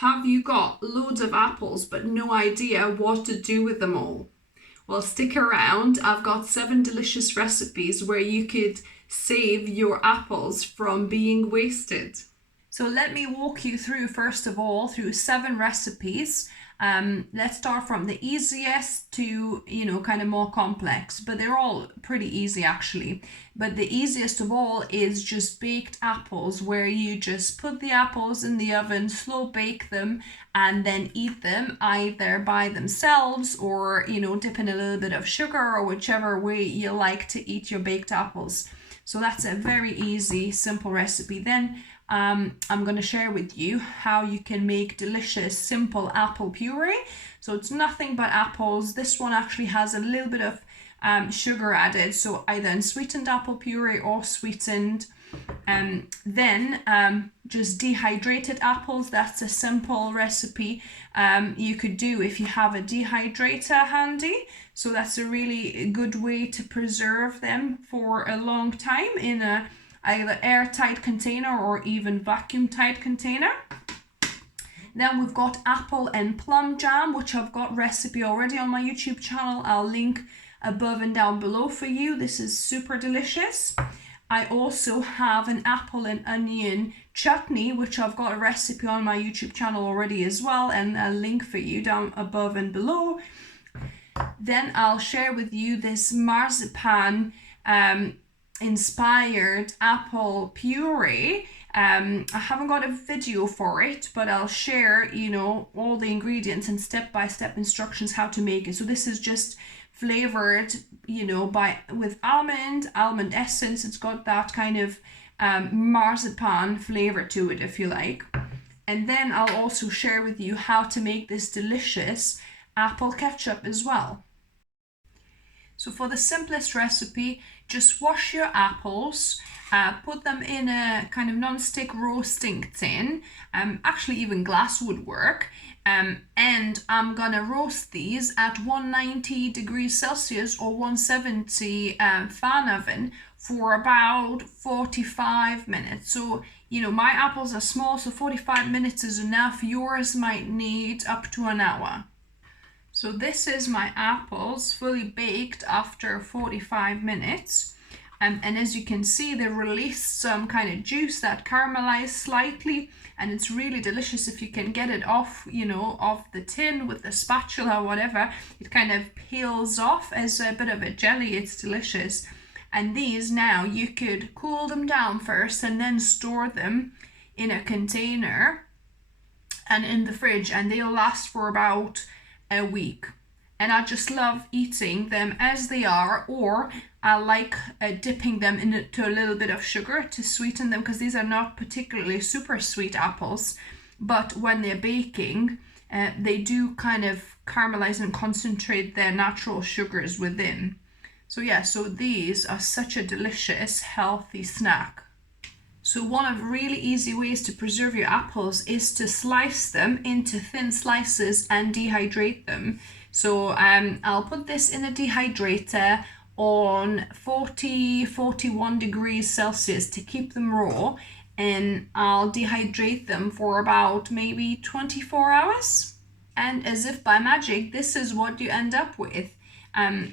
Have you got loads of apples but no idea what to do with them all? Well, stick around. I've got 7 delicious recipes where you could save your apples from being wasted. So let me walk you through, first of all, through 7 recipes. Let's start from the easiest to, kind of more complex, but they're all pretty easy actually. But the easiest of all is just baked apples, where you just put the apples in the oven, slow bake them, and then eat them either by themselves or, dip in a little bit of sugar, or whichever way you like to eat your baked apples. So that's a very easy, simple recipe. Then I'm going to share with you how you can make delicious, simple apple puree. So it's nothing but apples. This one actually has a little bit of sugar added, so either unsweetened apple puree or sweetened. Then just dehydrated apples. That's a simple recipe you could do if you have a dehydrator handy. So that's a really good way to preserve them for a long time in a either airtight container or even vacuum tight container. Then we've got apple and plum jam, which I've got recipe already on my YouTube channel. I'll link above and down below for you. This is super delicious. I also have an apple and onion chutney, which I've got a recipe on my YouTube channel already as well, and a link for you down above and below. Then I'll share with you this marzipan inspired apple puree. I haven't got a video for it, but I'll share, all the ingredients and step-by-step instructions how to make it. So this is just flavored, with almond essence. It's got that kind of marzipan flavor to it, if you like. And then I'll also share with you how to make this delicious apple ketchup as well. So for the simplest recipe, just wash your apples, put them in a kind of non-stick roasting tin. Actually even glass would work. And I'm gonna roast these at 190 degrees Celsius or 170 fan oven for about 45 minutes. So, my apples are small, so 45 minutes is enough. Yours might need up to an hour. So this is my apples fully baked after 45 minutes. And as you can see, they released some kind of juice that caramelized slightly, and it's really delicious if you can get it off, off the tin with the spatula or whatever. It kind of peels off as a bit of a jelly. It's delicious. And these now, you could cool them down first and then store them in a container and in the fridge, and they'll last for about a week. And I just love eating them as they are, or I like dipping them into a little bit of sugar to sweeten them, because these are not particularly super sweet apples, but when they're baking, they do kind of caramelize and concentrate their natural sugars within. So yeah, so these are such a delicious, healthy snack. So one of really easy ways to preserve your apples is to slice them into thin slices and dehydrate them. So I'll put this in a dehydrator on 41 degrees Celsius to keep them raw, and I'll dehydrate them for about maybe 24 hours. And as if by magic, this is what you end up with.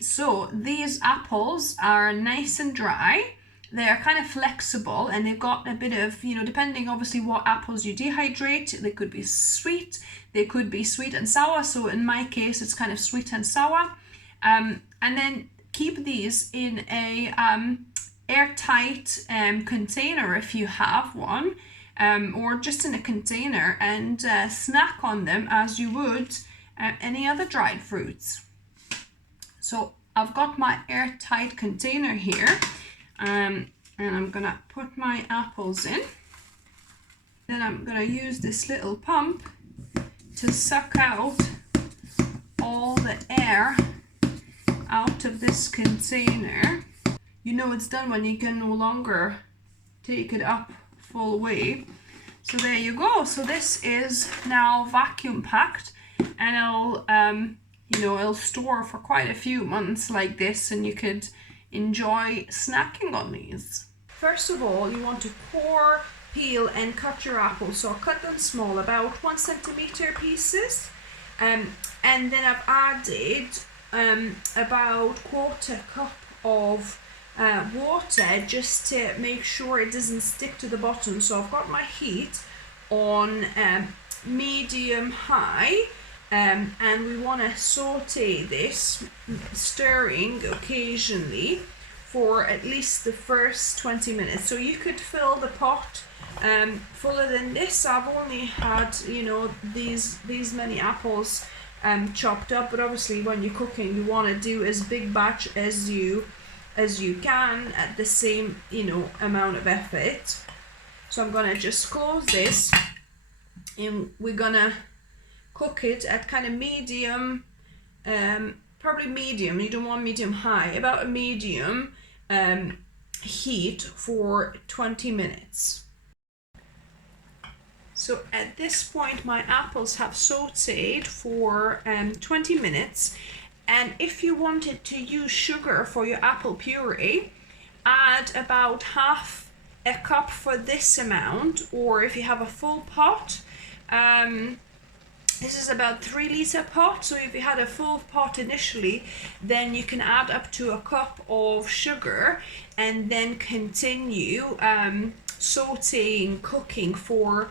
So these apples are nice and dry. They're kind of flexible, and they've got a bit of, depending obviously what apples you dehydrate, they could be sweet, they could be sweet and sour. So in my case, it's kind of sweet and sour. And then keep these in a airtight container if you have one, or just in a container, and snack on them as you would any other dried fruits. So I've got my airtight container here. And I'm gonna put my apples in. Then I'm gonna use this little pump to suck out all the air out of this container. It's done when you can no longer take it up full way. So there you go. So this is now vacuum packed, and it'll store for quite a few months like this, and you could enjoy snacking on these. First of all, you want to pour peel and cut your apples. So I'll cut them small, about 1 centimeter pieces. And then I've added about 1/4 cup of water just to make sure it doesn't stick to the bottom. So I've got my heat on medium high, and we want to saute this, stirring occasionally for at least the first 20 minutes. So you could fill the pot fuller than this. I've only had, you know, these many apples chopped up, but obviously when you're cooking you want to do as big batch as you can at the same, you know, amount of effort. So I'm gonna just close this, and we're gonna cook it at kind of medium, probably medium. You don't want medium high, about a medium heat for 20 minutes. So at this point my apples have sauteed for 20 minutes, and if you wanted to use sugar for your apple puree, add about half a cup for this amount, or if you have a full pot, this is about 3-liter pot, so if you had a full pot initially, then you can add up to a cup of sugar and then continue sauteing, cooking for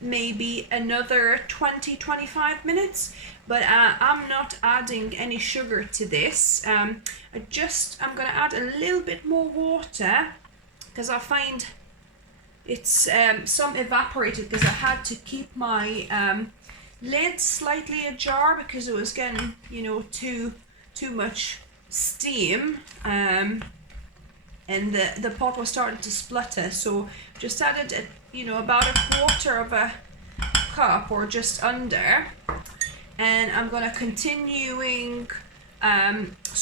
maybe another 20-25 minutes. But I'm not adding any sugar to this. I'm gonna add a little bit more water because I find it's some evaporated, because I had to keep my lid slightly ajar because it was getting, you know, too much steam, and the pot was starting to splutter. So just added you know, about 1/4 of a cup or just under, and I'm gonna continuing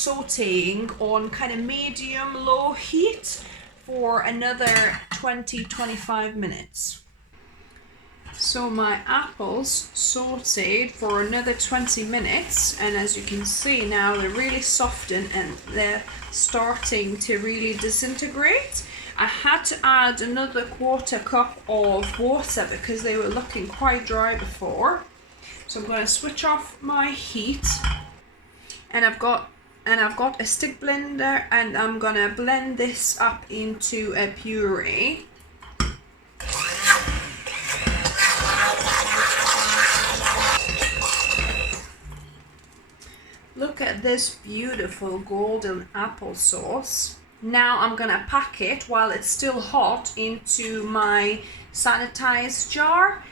sauteing on kind of medium low heat for another 20-25 minutes. So my apples sauteed for another 20 minutes, and as you can see now they're really softened and they're starting to really disintegrate. I had to add another 1/4 cup of water because they were looking quite dry before. So I'm going to switch off my heat, and I've got a stick blender, and I'm going to blend this up into a puree. Look at this beautiful golden applesauce. Now I'm gonna pack it while it's still hot into my sanitized jar.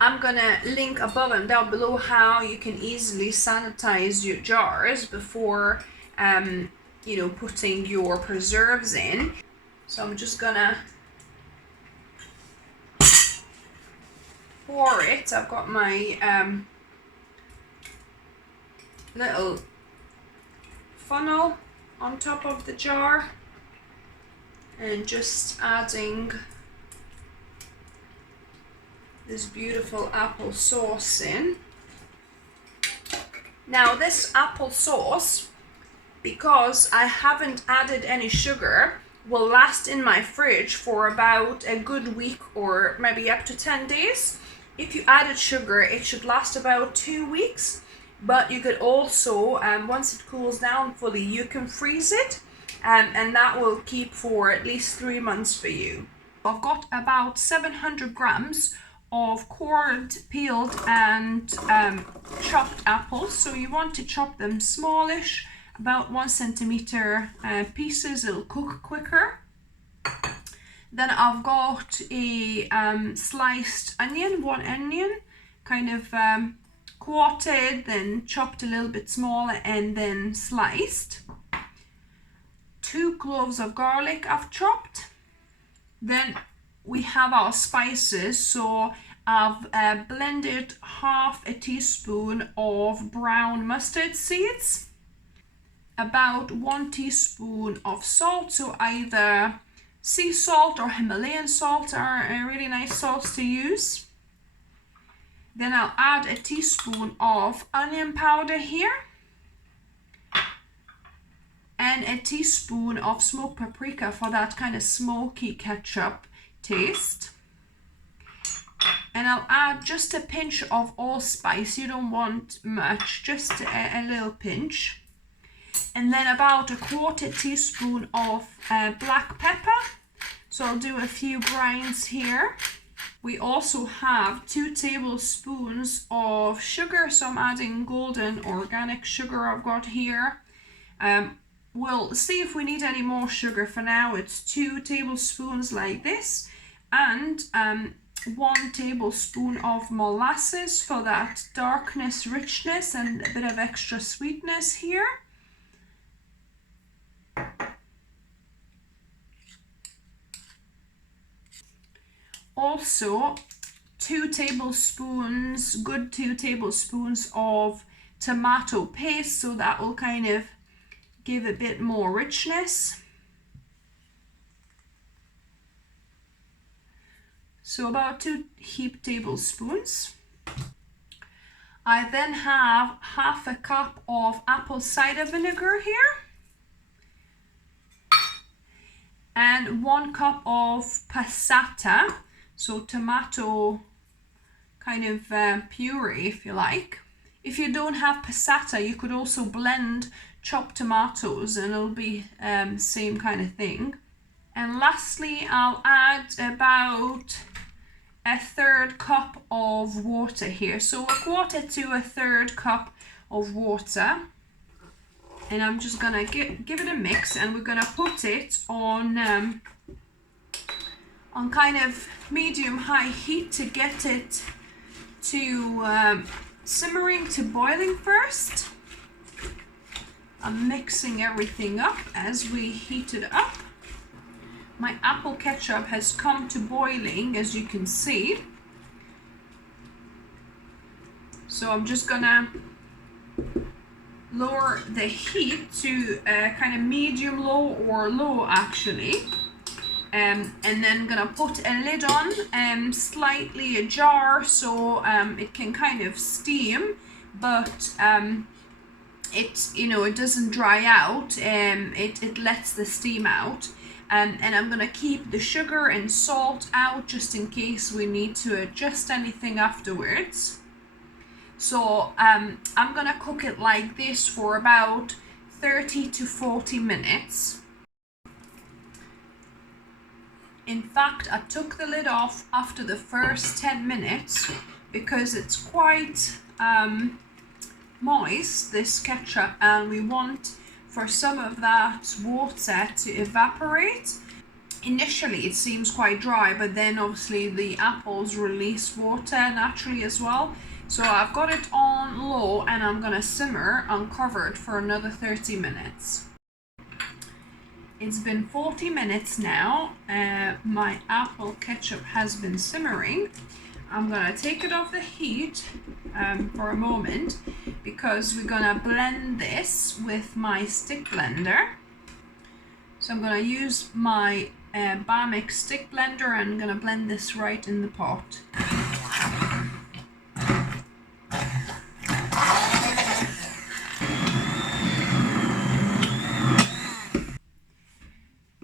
I'm gonna link above and down below how you can easily sanitize your jars before you know, putting your preserves in. So I'm just gonna pour it. I've got my little funnel on top of the jar, and just adding this beautiful apple sauce in. Now this apple sauce, because I haven't added any sugar, will last in my fridge for about a good week or maybe up to 10 days. If you added sugar, it should last about 2 weeks. But you could also, once it cools down fully, you can freeze it, and that will keep for at least 3 months for you. I've got about 700 grams of cored, peeled and chopped apples. So you want to chop them smallish, about 1 centimeter pieces. It'll cook quicker. Then I've got a sliced onion, 1 onion, kind of quartered, then chopped a little bit smaller and then sliced. 2 cloves of garlic I've chopped. Then we have our spices. So I've blended half a teaspoon of brown mustard seeds, about 1 teaspoon of salt, so either sea salt or Himalayan salt are really nice salts to use. Then I'll add a teaspoon of onion powder here, and a teaspoon of smoked paprika for that kind of smoky ketchup taste. And I'll add just a pinch of allspice. You don't want much, just a little pinch. And then about a 1/4 teaspoon of black pepper. So I'll do a few brines here. We also have 2 tablespoons of sugar. So I'm adding golden organic sugar I've got here. We'll see if we need any more sugar. For now it's 2 tablespoons like this. And 1 tablespoon of molasses for that darkness, richness, and a bit of extra sweetness here. Also 2 tablespoons, good 2 tablespoons of tomato paste, so that will kind of give a bit more richness. So about 2 heaped tablespoons. I then have 1/2 cup of apple cider vinegar here. And 1 cup of passata, so tomato kind of puree if you like. If you don't have passata, you could also blend chopped tomatoes and it'll be same kind of thing. And lastly, I'll add about a 1/3 cup of water here. So 1/4 to a 1/3 cup of water. And I'm just gonna give it a mix, and we're gonna put it on kind of medium-high heat to get it to simmering to boiling first. I'm mixing everything up as we heat it up. My apple ketchup has come to boiling, as you can see. So I'm just gonna lower the heat to kind of medium low or low actually, and then gonna put a lid on, slightly ajar, so it can kind of steam, but it doesn't dry out, it lets the steam out. And I'm gonna keep the sugar and salt out just in case we need to adjust anything afterwards. So I'm gonna cook it like this for about 30 to 40 minutes. In fact, I took the lid off after the first 10 minutes because it's quite moist, this ketchup, and we want for some of that water to evaporate. Initially it seems quite dry, but then obviously the apples release water naturally as well. So I've got it on low and I'm gonna simmer uncovered for another 30 minutes. It's been 40 minutes now. My apple ketchup has been simmering. I'm gonna take it off the heat for a moment because we're gonna blend this with my stick blender. So I'm gonna use my Bamix stick blender and I'm gonna blend this right in the pot.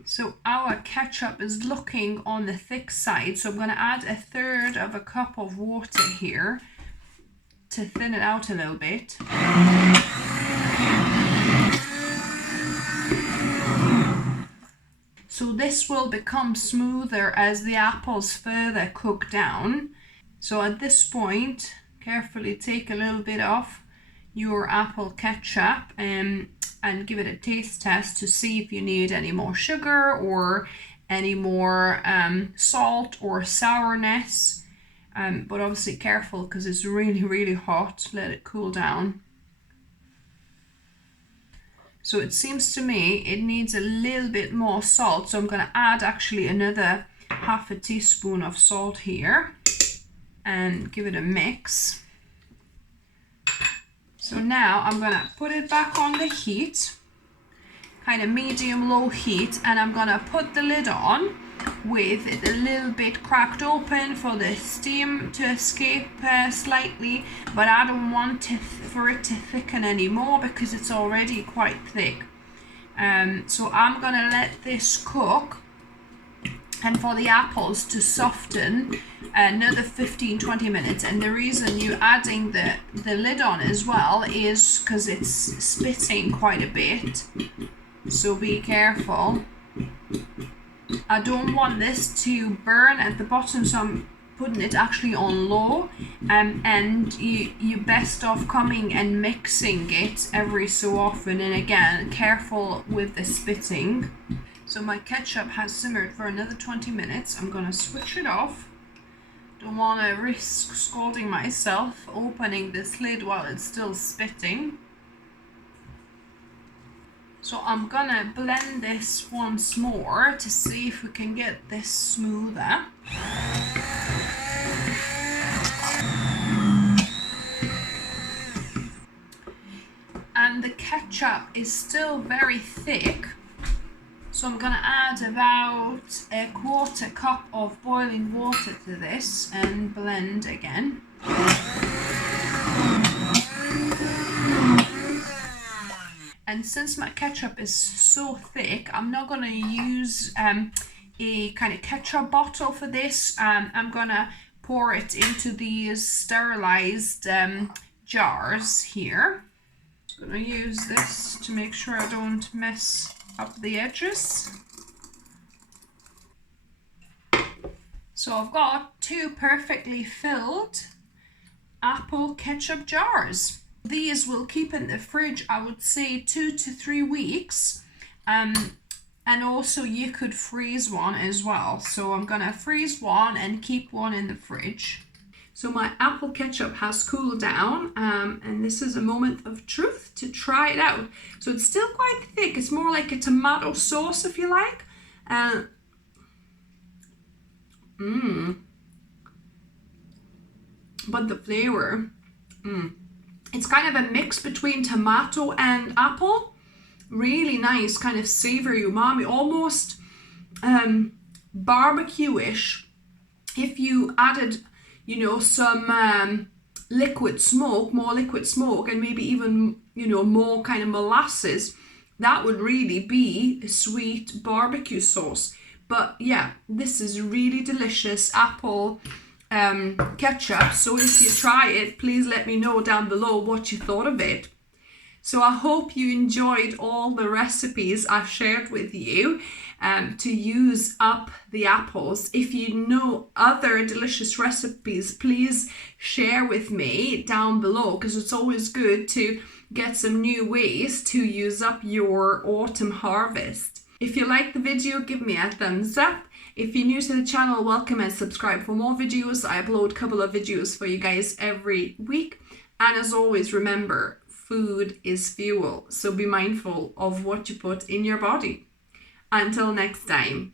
So our ketchup is looking on the thick side, so I'm going to add 1/3 cup of water here to thin it out a little bit. So this will become smoother as the apples further cook down. So at this point, carefully take a little bit off your apple ketchup and give it a taste test to see if you need any more sugar or any more salt or sourness. But obviously careful because it's really, really hot. Let it cool down. So it seems to me it needs a little bit more salt. So I'm going to add actually another 1/2 teaspoon of salt here and give it a mix. So now I'm going to put it back on the heat, kind of medium-low heat, and I'm going to put the lid on with it a little bit cracked open for the steam to escape slightly, but I don't want for it to thicken anymore because it's already quite thick. So I'm going to let this cook and for the apples to soften another 15-20 minutes. And the reason you're adding the lid on as well is because it's spitting quite a bit, so be careful. I don't want this to burn at the bottom, so I'm putting it actually on low, and you best off coming and mixing it every so often, and again careful with the spitting. So my ketchup has simmered for another 20 minutes. I'm gonna switch it off. Don't want to risk scalding myself opening this lid while it's still spitting. So I'm gonna blend this once more to see if we can get this smoother. And the ketchup is still very thick, so I'm gonna add about a 1/4 cup of boiling water to this and blend again. And since my ketchup is so thick, I'm not gonna use a kind of ketchup bottle for this. I'm gonna pour it into these sterilized jars here. I'm gonna use this to make sure I don't mess up the edges. So I've got 2 perfectly filled apple ketchup jars. These will keep in the fridge, I would say 2 to 3 weeks. And also you could freeze one as well. So I'm gonna freeze one and keep one in the fridge. So my apple ketchup has cooled down, and this is a moment of truth to try it out. So it's still quite thick. It's more like a tomato sauce, if you like. But the flavor, it's kind of a mix between tomato and apple. Really nice, kind of savory umami, almost barbecue-ish. If you added, you know, some more liquid smoke, and maybe even, you know, more kind of molasses, that would really be a sweet barbecue sauce. But yeah, this is really delicious apple ketchup. So if you try it, please let me know down below what you thought of it. So I hope you enjoyed all the recipes I've shared with you to use up the apples. If you know other delicious recipes, please share with me down below, because it's always good to get some new ways to use up your autumn harvest. If you like the video, give me a thumbs up. If you're new to the channel, welcome and subscribe for more videos. I upload a couple of videos for you guys every week. And as always, remember, food is fuel, so be mindful of what you put in your body. Until next time.